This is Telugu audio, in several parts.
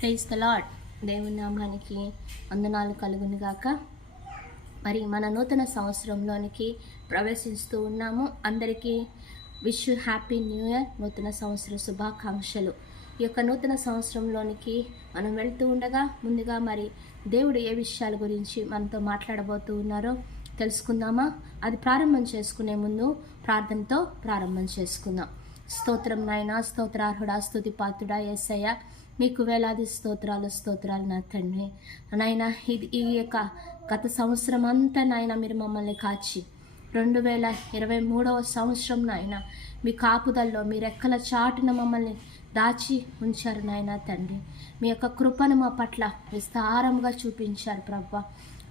Praise the lord. దేవుని నామానికి వందనాలు కలుగును గాక. మరి మన నూతన సంవత్సరంలోనికి ప్రవేశిస్తూ ఉన్నాము. అందరికీ విష్ హ్యాపీ న్యూ ఇయర్, నూతన సంవత్సర శుభాకాంక్షలు. ఈ యొక్క నూతన సంవత్సరంలోనికి మనం వెళ్తూ ఉండగా ముందుగా మరి దేవుడు ఏ విషయాల గురించి మనతో మాట్లాడబోతూ ఉన్నారో తెలుసుకుందామా? అది ప్రారంభం చేసుకునే ముందు ప్రార్థనతో ప్రారంభం చేసుకుందాం. స్తోత్రం నాయన, స్తోత్రార్హుడా, స్తుతి పాత్రుడా యేసయ్య, మీకు వేలాది స్తోత్రాలు నా తండ్రి. నాయన ఈ యొక్క గత సంవత్సరం అంతా నాయన మీరు మమ్మల్ని కాచి 2023వ సంవత్సరం నాయన మీ కాపుదల్లో మీ రెక్కల చాటున మమ్మల్ని దాచి ఉంచారు నాయన తండ్రి. మీ యొక్క కృపను మా పట్ల విస్తారంగా చూపించారు ప్రభువా.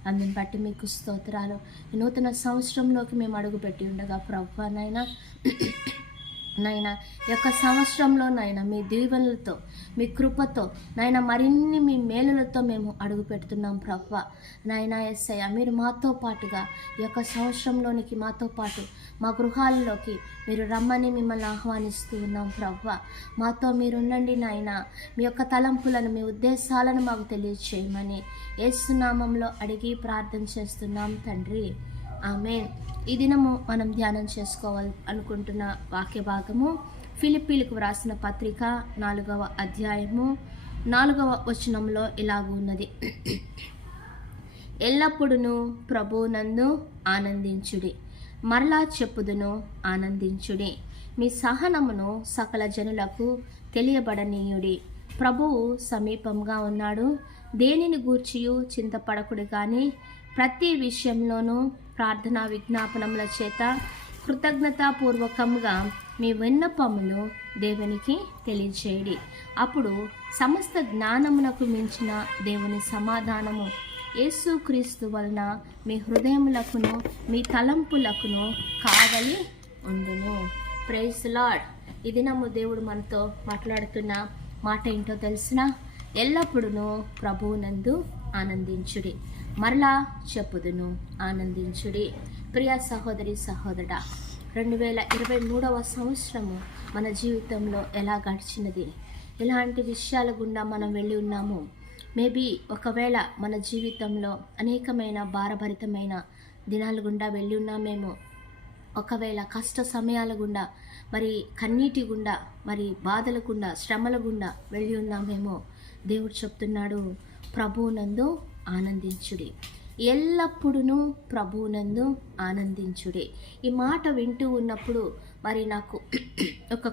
అందుని బట్టి మీకు స్తోత్రాలు. ఈ నూతన సంవత్సరంలోకి మేము అడుగుపెట్టి ఉండగా ప్రభువా నాయన ఈ యొక్క సంవత్సరంలో నాయన మీ దీవెనలతో మీ కృపతో నాయన మరిన్ని మీ మేలులతో మేము అడుగు పెడుతున్నాం ప్రభువా. నాయన యేసయ్య, మీరు మాతో పాటుగా ఈ యొక్క సంవత్సరంలోనికి మాతో పాటు మా గృహాల్లోకి మీరు రమ్మని మిమ్మల్ని ఆహ్వానిస్తూ ఉన్నాం ప్రభువా. మాతో మీరుండండి నాయన. మీ యొక్క తలంపులను మీ ఉద్దేశాలను మాకు తెలియచేయమని యేసు నామంలో అడిగి ప్రార్థన చేస్తున్నాం తండ్రి, ఆమేన్. ఈ దినము మనం ధ్యానం చేసుకోవాలి అనుకుంటున్న వాక్య భాగము ఫిలిప్పీలకు వ్రాసిన పత్రిక 4వ అధ్యాయము 4వ వచనంలో ఇలాగున్నది: ఎల్లప్పుడూ ప్రభువునందు ఆనందించుడి, మరలా చెప్పుదును ఆనందించుడి, మీ సహనమును సకల జనులకు తెలియబడనీయుడి, ప్రభువు సమీపంగా ఉన్నాడు, దేనిని గూర్చియు చింతపడకుడు కానీ ప్రతి విషయంలోనూ ప్రార్థనా విజ్ఞాపనముల చేత కృతజ్ఞతాపూర్వకంగా మీ విన్నపములు దేవునికి తెలియచేయడి. అప్పుడు సమస్త జ్ఞానమునకు మించిన దేవుని సమాధానము యేసుక్రీస్తు వలన మీ హృదయములకును మీ తలంపులకును కావలి ఉండును. Praise Lord. ఈ దినము దేవుడు మనతో మాట్లాడుతున్న మాట ఏంటో తెలిసిన? ఎల్లప్పుడూ ప్రభువునందు ఆనందించుడి, మరలా చెప్పుదును ఆనందించుడి. ప్రియ సహోదరి సహోదరుడా, 2023వ సంవత్సరము మన జీవితంలో ఎలా గడిచినది? ఎలాంటి విషయాల గుండా మనం వెళ్ళి ఉన్నాము? మేబీ ఒకవేళ మన జీవితంలో అనేకమైన భారభరితమైన దినాల గుండా వెళ్ళి ఉన్నామేమో. ఒకవేళ కష్ట సమయాల గుండా, మరి కన్నీటి గుండా, మరి బాధల గుండా, శ్రమల గుండా వెళ్ళి ఉన్నామేమో. దేవుడు చెప్తున్నాడు, ప్రభువునందు ఆనందించుడి, ఎల్లప్పుడూ ప్రభువునందు ఆనందించుడి. ఈ మాట వింటూ ఉన్నప్పుడు మరి నాకు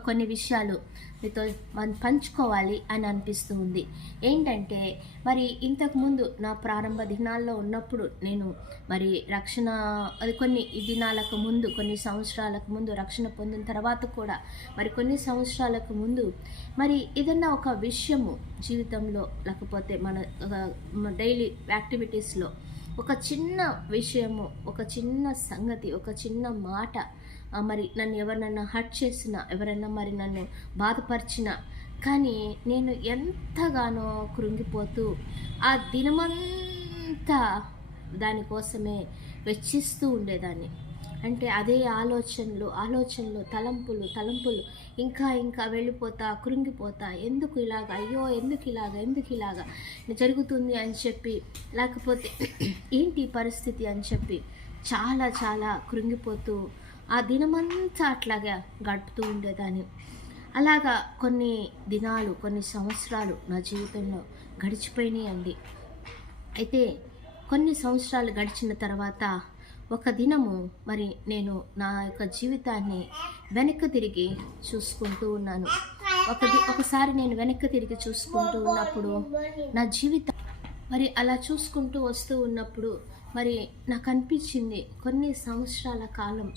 కొన్ని విషయాలు మీతో పంచుకోవాలి అని అనిపిస్తూ ఉంది. ఏంటంటే, మరి ఇంతకుముందు నా ప్రారంభ దినాల్లో ఉన్నప్పుడు నేను మరి రక్షణ, అది కొన్ని దినాలకు ముందు, కొన్ని సంవత్సరాలకు ముందు, రక్షణ పొందిన తర్వాత కూడా మరి కొన్ని సంవత్సరాలకు ముందు మరి ఏదన్నా ఒక విషయము జీవితంలో, లేకపోతే మన డైలీ యాక్టివిటీస్లో ఒక చిన్న విషయము, ఒక చిన్న సంగతి, ఒక చిన్న మాట, మరి నన్ను ఎవరినన్నా హర్ట్ చేసినా, ఎవరన్నా మరి నన్ను బాధపరిచినా కానీ నేను ఎంతగానో కృంగిపోతూ ఆ దినమంతా దానికోసమే వెచ్చిస్తూ ఉండేదాన్ని. అంటే అదే ఆలోచనలు, తలంపులు ఇంకా వెళ్ళిపోతా, కృంగిపోతా. ఎందుకు ఇలాగ, అయ్యో ఎందుకు ఇలాగ జరుగుతుంది అని చెప్పి, లేకపోతే ఏంటి పరిస్థితి అని చెప్పి చాలా కృంగిపోతూ ఆ దినమంతా అట్లాగా గడుపుతూ ఉండేదాన్ని. అలాగా కొన్ని దినాలు, కొన్ని సంవత్సరాలు నా జీవితంలో గడిచిపోయినాయండి. అయితే కొన్ని సంవత్సరాలు గడిచిన తర్వాత ఒక దినము మరి నేను నా యొక్క జీవితాన్ని వెనక్కి తిరిగి చూసుకుంటూ ఉన్నాను. ఒకసారి నేను వెనక్కి తిరిగి చూసుకుంటూ ఉన్నప్పుడు నా జీవితం మరి అలా చూసుకుంటూ వస్తూ ఉన్నప్పుడు మరి నాకు అనిపించింది, కొన్ని సంవత్సరాల కాలం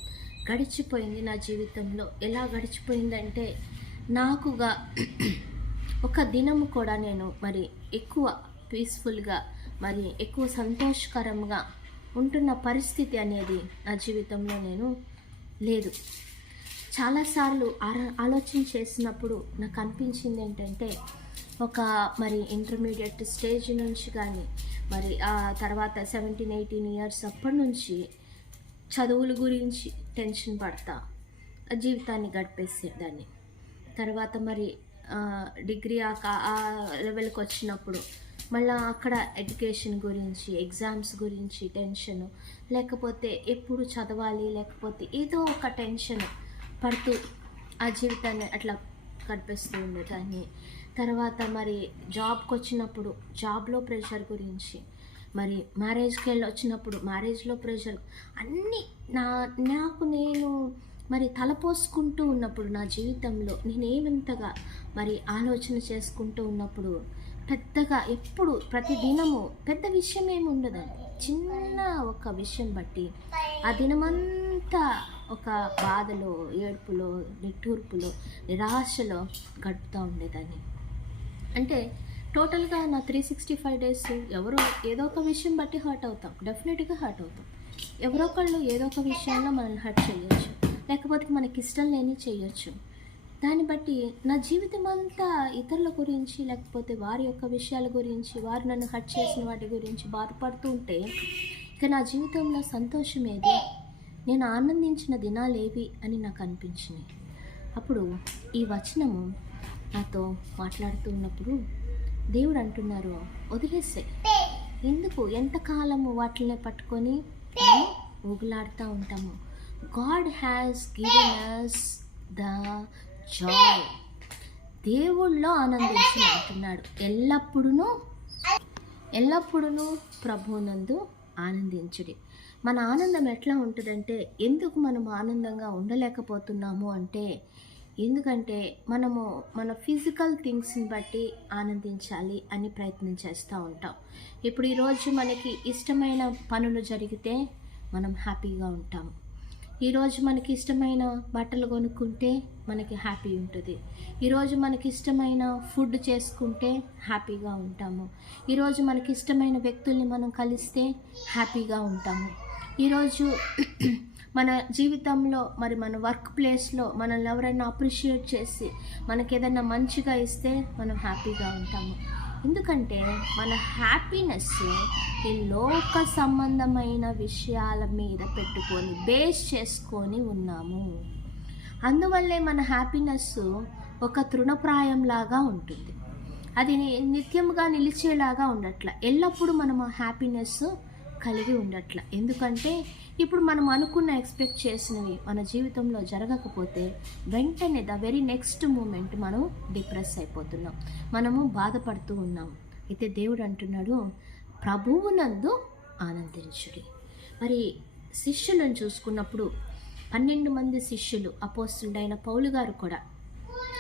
గడిచిపోయింది నా జీవితంలో. ఎలా గడిచిపోయిందంటే, నాకుగా ఒక దినము కూడా నేను మరి ఎక్కువ పీస్ఫుల్గా, మరి ఎక్కువ సంతోషకరంగా ఉంటున్న పరిస్థితి అనేది నా జీవితంలో లేదు. చాలాసార్లు ఆలోచన చేసినప్పుడు నాకు అనిపించింది ఏంటంటే, ఒక మరి ఇంటర్మీడియట్ స్టేజ్ నుంచి కానీ, మరి ఆ తర్వాత 17-18 ఇయర్స్ అప్పటి నుంచి చదువుల గురించి టెన్షన్ పడతా జీవితాన్ని గడిపేసేదాన్ని. తర్వాత మరి డిగ్రీ ఆ లెవెల్కి వచ్చినప్పుడు మళ్ళీ అక్కడ ఎడ్యుకేషన్ గురించి, ఎగ్జామ్స్ గురించి టెన్షన్, లేకపోతే ఎప్పుడు చదవాలి, లేకపోతే ఏదో ఒక టెన్షన్ పడుతూ ఆ జీవితాన్ని అట్లా గడిపిస్తూ ఉండేదాన్ని. తర్వాత మరి జాబ్కి వచ్చినప్పుడు జాబ్లో ప్రెషర్ గురించి, మరి మ్యారేజ్కి వెళ్ళి వచ్చినప్పుడు మ్యారేజ్లో ప్రెషర్, అన్నీ నాకు నేను మరి తలపోసుకుంటూ ఉన్నప్పుడు నా జీవితంలో నేనేమంతగా మరి ఆలోచన చేసుకుంటూ ఉన్నప్పుడు పెద్దగా ఎప్పుడు ప్రతి దినము పెద్ద విషయం ఏమి ఉండదండి. చిన్న ఒక విషయం బట్టి ఆ దినమంతా ఒక బాధలో, ఏడుపులో, నిట్టూర్పులో, నిరాశలో గడుపుతూ ఉండేదాన్ని. అంటే టోటల్గా నా 365 డేస్ ఎవరో ఏదో ఒక విషయం బట్టి హర్ట్ అవుతాం, డెఫినెట్గా హర్ట్ అవుతాం. ఎవరో ఒకళ్ళు ఏదో ఒక విషయంలో మనల్ని హర్ట్ చేయొచ్చు, లేకపోతే మనకి ఇష్టం లేని చేయొచ్చు. దాన్ని బట్టి నా జీవితం అంతా ఇతరుల గురించి, లేకపోతే వారి యొక్క విషయాల గురించి, వారు నన్ను హర్ట్ చేసిన వాటి గురించి బాధపడుతూ ఉంటే ఇక నా జీవితంలో సంతోషం ఏది, నేను ఆనందించిన దినాలేవి అని నాకు అనిపించింది. అప్పుడు ఈ వచనము నాతో మాట్లాడుతూ ఉన్నప్పుడు దేవుడు అంటున్నారు, వదిలేసే, ఎందుకు ఎంతకాలము వాటిని పట్టుకొని ఊగులాడుతూ ఉంటాము. God has given us the joy. దేవుళ్ళో ఆనందించి అంటున్నాడు. ఎల్లప్పుడూ ప్రభువునందు ఆనందించుడి. మన ఆనందం ఎట్లా ఉంటుందంటే, ఎందుకు మనం ఆనందంగా ఉండలేకపోతున్నాము అంటే, ఎందుకంటే మనము మన ఫిజికల్ థింగ్స్ని బట్టి ఆనందించాలి అని ప్రయత్నం చేస్తూ ఉంటాం. ఇప్పుడు ఈరోజు మనకి ఇష్టమైన పనులు జరిగితే మనం హ్యాపీగా ఉంటాము. ఈరోజు మనకి ఇష్టమైన బట్టలు కొనుక్కుంటే మనకి హ్యాపీ ఉంటుంది. ఈరోజు మనకి ఇష్టమైన ఫుడ్ చేసుకుంటే హ్యాపీగా ఉంటాము. ఈరోజు మనకి ఇష్టమైన వ్యక్తుల్ని మనం కలిస్తే హ్యాపీగా ఉంటాము. ఈరోజు మన జీవితంలో మరి మన వర్క్ ప్లేస్లో మనల్ని ఎవరైనా అప్రిషియేట్ చేసి మనకి ఏదైనా మంచిగా ఇస్తే మనం హ్యాపీగా ఉంటాము. ఎందుకంటే మన హ్యాపీనెస్ ఈ లోక సంబంధమైన విషయాల మీద పెట్టుకొని బేస్ చేసుకొని ఉన్నాము. అందువల్లే మన హ్యాపీనెస్ ఒక తృణప్రాయంలాగా ఉంటుంది. అది నిత్యముగా నిలిచేలాగా ఉండట్ల, ఎల్లప్పుడూ మనం ఆ హ్యాపీనెస్ కలిగి ఉండట్ల. ఎందుకంటే ఇప్పుడు మనం అనుకున్న ఎక్స్పెక్ట్ చేసినవి మన జీవితంలో జరగకపోతే వెంటనే ద వెరీ నెక్స్ట్ మూమెంట్ మనం డిప్రెస్ అయిపోతున్నాం, మనము బాధపడుతూ ఉన్నాం. అయితే దేవుడు అంటున్నాడు, ప్రభువునందు ఆనందించుడి. మరి శిష్యులను చూసుకున్నప్పుడు 12 మంది శిష్యులు, అపోస్తలుడైన పౌలు గారు కూడా,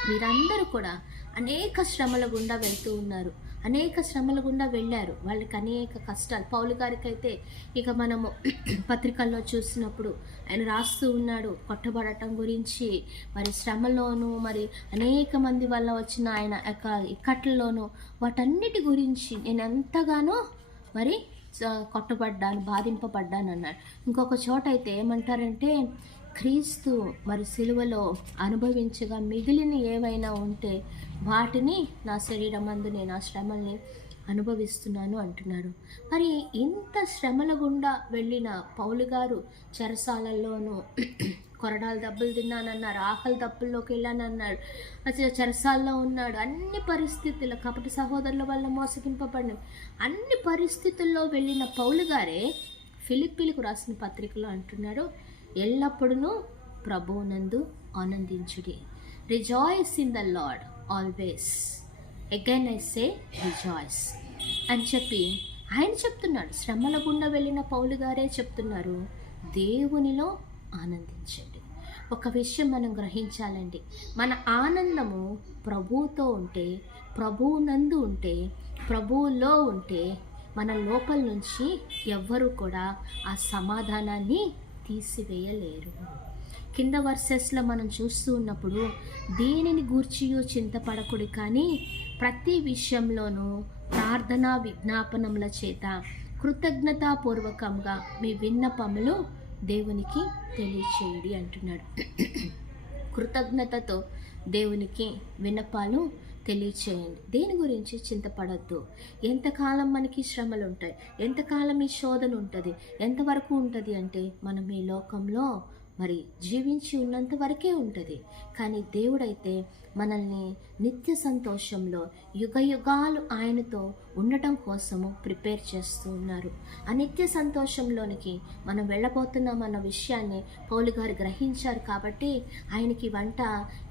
వీరందరూ కూడా అనేక శ్రమల గుండా వెళ్తూ ఉన్నారు, అనేక శ్రమల గుండా వెళ్ళారు. వాళ్ళకి అనేక కష్టాలు. పౌలు గారికి అయితే ఇక మనము పత్రికల్లో చూసినప్పుడు ఆయన రాస్తూ ఉన్నాడు కొట్టబడటం గురించి, మరి శ్రమలోను, మరి అనేక మంది వల్ల వచ్చిన ఆయన యొక్క ఇక్కట్లలోను, వాటన్నిటి గురించి నేను ఎంతగానో మరి కొట్టబడ్డాను, బాధింపబడ్డాను అన్నాడు. ఇంకొక చోట అయితే ఏమంటారంటే, క్రీస్తు మరి సిలువలో అనుభవించగా మిగిలిన ఏవైనా ఉంటే వాటిని నా శరీరమందు నేను ఆ శ్రమల్ని అనుభవిస్తున్నాను అంటున్నాడు. మరి ఇంత శ్రమల గుండా వెళ్ళిన పౌలు గారు చెరసాలల్లోనూ కొరడాల దెబ్బలు తిన్నానన్నారు, ఆకలి దప్పుల్లోకి వెళ్ళానన్నాడు, అసలు చెరసాల్లో ఉన్నాడు. అన్ని పరిస్థితుల్లో కపట సహోదరుల వల్ల మోసగింపబడిన అన్ని పరిస్థితుల్లో వెళ్ళిన పౌలు గారే ఫిలిప్పీలకు రాసిన పత్రికలో అంటున్నాడు, ఎల్లప్పుడూ ప్రభువునందు ఆనందించుడి. Rejoice in the Lord always, again I say rejoice అని చెప్పి ఆయన చెప్తున్నాడు. శ్రమల గుండా వెళ్ళిన పౌలు గారే చెప్తున్నారు, దేవునిలో ఆనందించండి. ఒక విషయం మనం గ్రహించాలండి, మన ఆనందము ప్రభువుతో ఉంటే, ప్రభువునందు ఉంటే, ప్రభువులో ఉంటే మన లోపల నుంచి ఎవ్వరూ కూడా ఆ సమాధానాన్ని తీసివేయలేరు. కింద వర్సెస్లో మనం చూస్తూ ఉన్నప్పుడు, దేనిని గూర్చియో చింతపడకుడి, కానీ ప్రతి విషయంలోనూ ప్రార్థనా విజ్ఞాపనముల చేత కృతజ్ఞతాపూర్వకంగా మీ విన్నపములు దేవునికి తెలియచేయుడి అంటున్నాడు. కృతజ్ఞతతో దేవునికి విన్నపాలు తెలియచేయండి. దేని గురించి చింతపడద్దు. ఎంతకాలం మనకి శ్రమలు ఉంటాయి, ఎంతకాలం ఈ శోధన ఉంటుంది, ఎంతవరకు ఉంటుంది అంటే మనం ఈ లోకంలో మరి జీవించి ఉన్నంత వరకే ఉంటుంది. కానీ దేవుడైతే మనల్ని నిత్య సంతోషంలో యుగయుగాలు ఆయనతో ఉండటం కోసము ప్రిపేర్ చేస్తూ ఉన్నారు. ఆ నిత్య సంతోషంలోనికి మనం వెళ్ళబోతున్నామన్న విషయాన్ని పౌలు గారు గ్రహించారు. కాబట్టి ఆయనకి వంట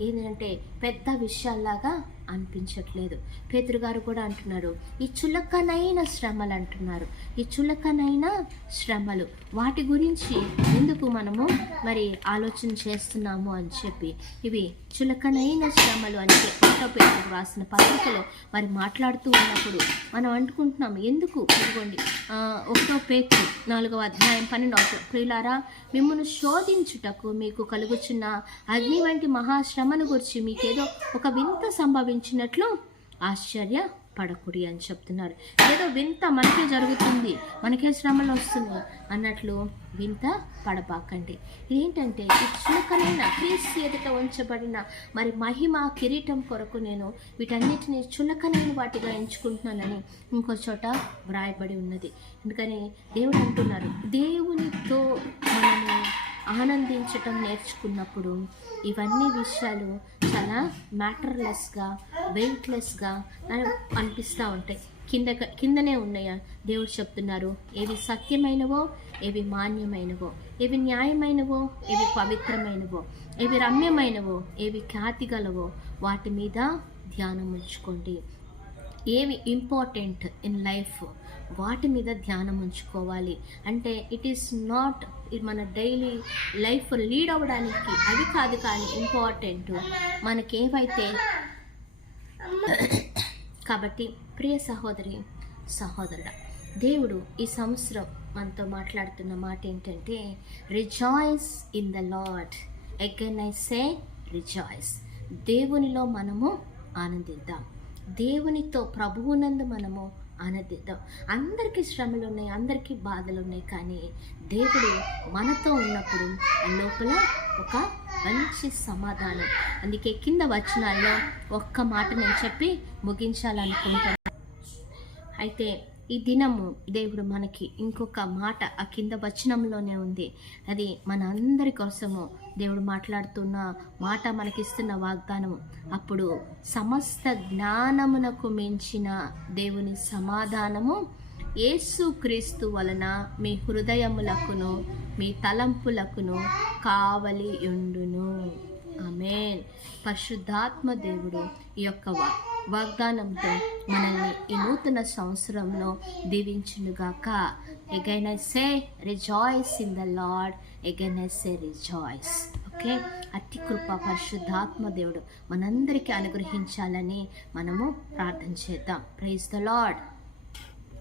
ఏంటంటే పెద్ద విషయాల్లాగా అనిపించట్లేదు. పేతురు గారు కూడా అంటున్నారు, ఈ చులకనైన శ్రమలు అంటున్నారు. ఈ చులకనైన శ్రమలు, వాటి గురించి ఎందుకు మనము మరి ఆలోచన చేస్తున్నాము అని చెప్పి, ఇవి చులకనైన శ్రమలు అని ఒకటో పేతురు రాసిన పత్రికలో మరి మాట్లాడుతూ ఉన్నప్పుడు మనం అనుకుంటున్నాం, ఎందుకు ఇదిగోండి ఒకటో పేతురు 4వ అధ్యాయం 12 ప్రియులారా, మిమ్మల్ని శోధించుటకు మీకు కలుగుచున్న అగ్ని వంటి మహాశ్రమను గురించి మీకేదో ఒక వింత సంభవించినట్లు ఆశ్చర్యపడకుడి అని చెప్తున్నారు. ఏదో వింత మనకే జరుగుతుంది, మనకే శ్రమలు వస్తున్నాయి అన్నట్లు వింత పడబాకండి. ఇదేంటంటే ఈ చులకనైన క్రీస్తు ఎదుట ఉంచబడిన మరి మహిమ కిరీటం కొరకు నేను వీటన్నిటిని చులకనైన వాటిగా ఎంచుకుంటున్నానని ఇంకో చోట వ్రాయబడి ఉన్నది. అందుకని దేవుడు అంటున్నారు, దేవునితో మనము ఆనందించటం నేర్చుకున్నప్పుడు ఇవన్నీ విషయాలు చాలా మ్యాటర్లెస్గా, వెయిట్లెస్గా అనిపిస్తూ ఉంటాయి. కిందనే ఉన్నాయా దేవుడు చెప్తున్నారు, ఏవి సత్యమైనవో, ఏవి మాన్యమైనవో, ఏవి న్యాయమైనవో, ఏవి పవిత్రమైనవో, ఏవి రమ్యమైనవో, ఏవి ఖ్యాతి గలవో వాటి మీద ధ్యానం ఉంచుకోండి. ఏవి ఇంపార్టెంట్ ఇన్ లైఫ్ వాటి మీద ధ్యానం ఉంచుకోవాలి. అంటే ఇట్ ఈస్ నాట్ మన డైలీ లైఫ్ లీడ్ అవ్వడానికి అవి కాదు, కానీ ఇంపార్టెంట్ మనకేవైతే. కాబట్టి ప్రియ సహోదరి సహోదరుడా, దేవుడు ఈ సంవత్సరం మనతో మాట్లాడుతున్న మాట ఏంటంటే, rejoice in the Lord, again I say rejoice. దేవునిలో మనము ఆనందిద్దాం, దేవునితో ప్రభువునందు మనము ఆనందిద్దాం. అందరికీ శ్రమలు ఉన్నాయి, అందరికీ బాధలు ఉన్నాయి, కానీ దేవుడు మనతో ఉన్నప్పుడు లోపల ఒక మంచి సమాధానం. అందుకే కింద వచనాల్లో ఒక్క మాట నేను చెప్పి ముగించాలనుకుంటున్నాను. అయితే ఈ దినము దేవుడు మనకి ఇంకొక మాట ఆ కింద వచనంలోనే ఉంది. అది మన అందరి కోసము దేవుడు మాట్లాడుతున్న మాట, మనకిస్తున్న వాగ్దానము. అప్పుడు సమస్త జ్ఞానమునకు మించిన దేవుని సమాధానము యేసుక్రీస్తు వలన మీ హృదయములకును మీ తలంపులకును కావలి ఉండును. ఆమేన్. పరిశుద్ధాత్మ దేవుడు ఈ యొక్క వాగ్దానంతో మనల్ని ఈ నూతన సంవత్సరంలో దీవించునుగాక. Again I say rejoice in the Lord, again I say rejoice. Okay, అతి కృప పరిశుద్ధాత్మ దేవుడు మనందరికీ అనుగ్రహించాలని మనము ప్రార్థన చేద్దాం. Praise the lord.